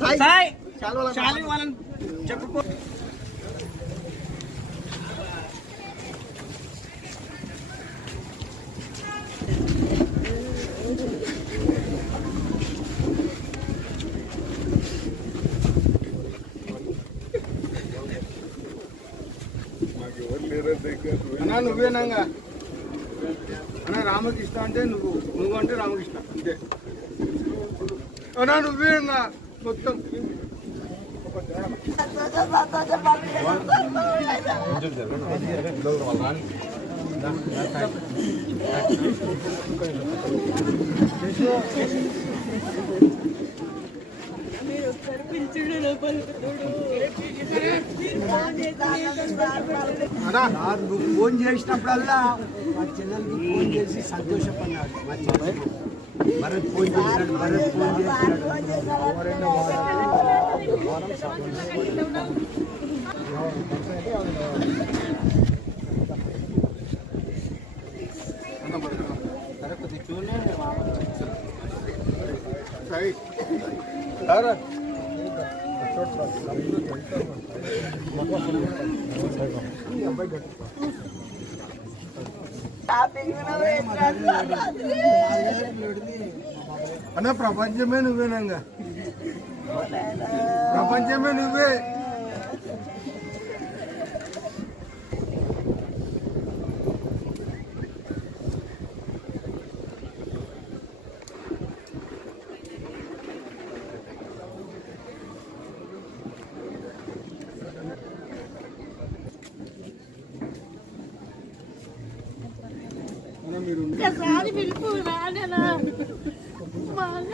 సాయి. శాలి వాళ్ళని చెప్పుకో. అన్నా నువ్వేనాగా అన్నా రామకృష్ణ అంటే నువ్వు. నువ్వు అంటే రామకృష్ణ. అంతే. అన్నా నువ్వేనా మొత్తం. మీరు పిలిచుడు అన్నా నువ్వు ఫోన్ చేసినప్పుడల్లా మా చెల్లెలకి ఫోన్ చేసి సంతోషపడినాడు మా చెల్లెలు. భరత్ ఫోన్ చేశాడు భరత్ ఫోన్ చేశాడు ఎవరైనా అన్న ప్రపంచమే నువ్వేనంగా. ప్రపంచమే నువ్వే. ఒకసారి పిలుపు రానేనా మా అన్న